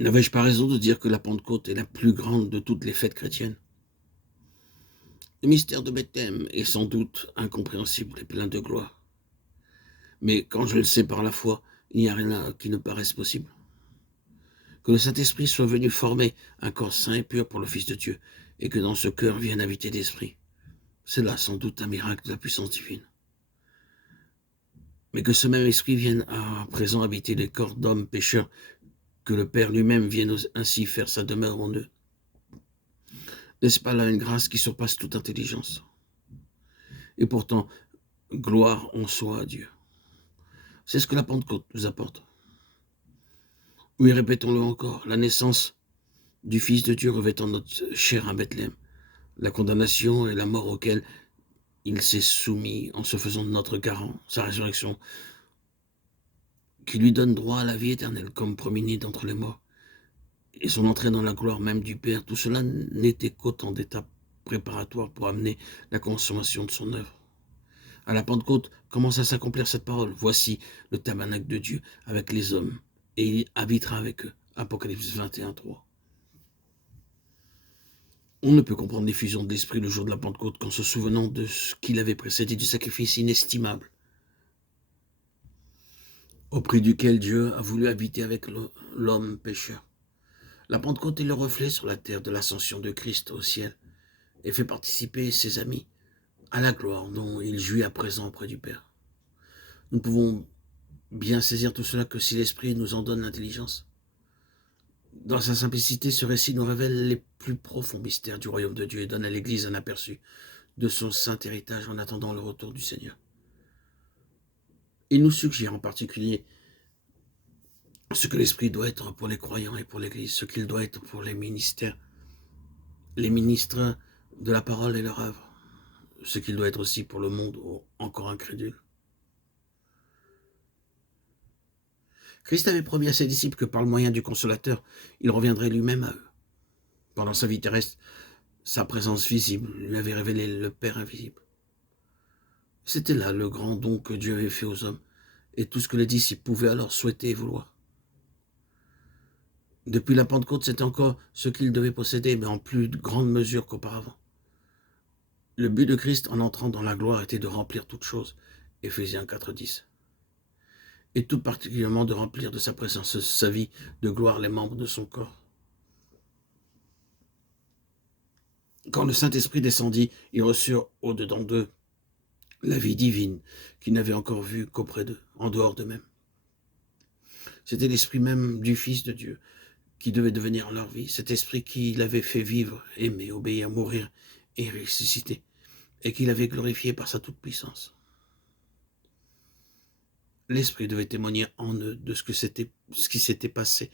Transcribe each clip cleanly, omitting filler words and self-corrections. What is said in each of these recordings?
N'avais-je pas raison de dire que la Pentecôte est la plus grande de toutes les fêtes chrétiennes? Le mystère de Bethléem est sans doute incompréhensible et plein de gloire. Mais quand je le sais par la foi, il n'y a rien qui ne paraisse possible. Que le Saint-Esprit soit venu former un corps saint et pur pour le Fils de Dieu, et que dans ce cœur vienne habiter l'Esprit. C'est là sans doute un miracle de la puissance divine. Mais que ce même Esprit vienne à présent habiter les corps d'hommes pécheurs, que le Père lui-même vienne ainsi faire sa demeure en eux. N'est-ce pas là une grâce qui surpasse toute intelligence? Et pourtant, gloire en soi à Dieu. C'est ce que la Pentecôte nous apporte. Oui, répétons-le encore, la naissance du Fils de Dieu revêtant notre chair à Bethléem, la condamnation et la mort auxquelles il s'est soumis en se faisant notre garant, sa résurrection, qui lui donne droit à la vie éternelle comme premier-né d'entre les morts, et son entrée dans la gloire même du Père, tout cela n'était qu'autant d'étapes préparatoires pour amener la consommation de son œuvre. À la Pentecôte commence à s'accomplir cette parole. Voici le tabernacle de Dieu avec les hommes, et il habitera avec eux. Apocalypse 21:3. On ne peut comprendre l'effusion de l'Esprit le jour de la Pentecôte qu'en se souvenant de ce qu'il avait précédé du sacrifice inestimable, au prix duquel Dieu a voulu habiter avec l'homme pécheur. La Pentecôte est le reflet sur la terre de l'ascension de Christ au ciel et fait participer ses amis à la gloire dont il jouit à présent auprès du Père. Nous ne pouvons bien saisir tout cela que si l'Esprit nous en donne l'intelligence. Dans sa simplicité, ce récit nous révèle les plus profonds mystères du royaume de Dieu et donne à l'Église un aperçu de son saint héritage en attendant le retour du Seigneur. Il nous suggère en particulier ce que l'Esprit doit être pour les croyants et pour l'Église, ce qu'il doit être pour les ministères, les ministres de la parole et leur œuvre, ce qu'il doit être aussi pour le monde encore incrédule. Christ avait promis à ses disciples que par le moyen du Consolateur, il reviendrait lui-même à eux. Pendant sa vie terrestre, sa présence visible lui avait révélé le Père invisible. C'était là le grand don que Dieu avait fait aux hommes, et tout ce que les disciples pouvaient alors souhaiter et vouloir. Depuis la Pentecôte, c'est encore ce qu'ils devaient posséder, mais en plus grande mesure qu'auparavant. Le but de Christ en entrant dans la gloire était de remplir toutes choses, Éphésiens 4:10, et tout particulièrement de remplir de sa présence, sa vie de gloire, les membres de son corps. Quand le Saint-Esprit descendit, ils reçurent au-dedans d'eux la vie divine qu'ils n'avaient encore vue qu'auprès d'eux, en dehors d'eux-mêmes. C'était l'Esprit même du Fils de Dieu qui devait devenir leur vie, cet Esprit qui l'avait fait vivre, aimer, obéir, mourir et ressusciter, et qui l'avait glorifié par sa toute-puissance. L'Esprit devait témoigner en eux de ce qui s'était passé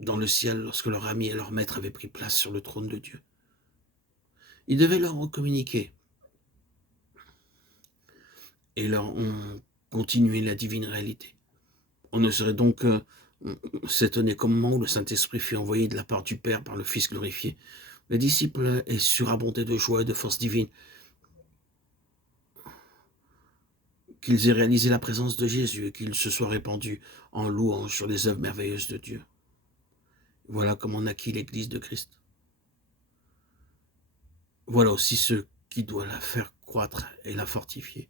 dans le ciel lorsque leur ami et leur maître avaient pris place sur le trône de Dieu. Il devait leur en communiquer et leur en continuer la divine réalité. On ne saurait donc s'étonner comment le Saint-Esprit fut envoyé de la part du Père par le Fils glorifié. Les disciples aient surabondé de joie et de force divine, qu'ils aient réalisé la présence de Jésus et qu'ils se soient répandus en louange sur les œuvres merveilleuses de Dieu. Voilà comment naquit l'Église de Christ. Voilà aussi ce qui doit la faire croître et la fortifier.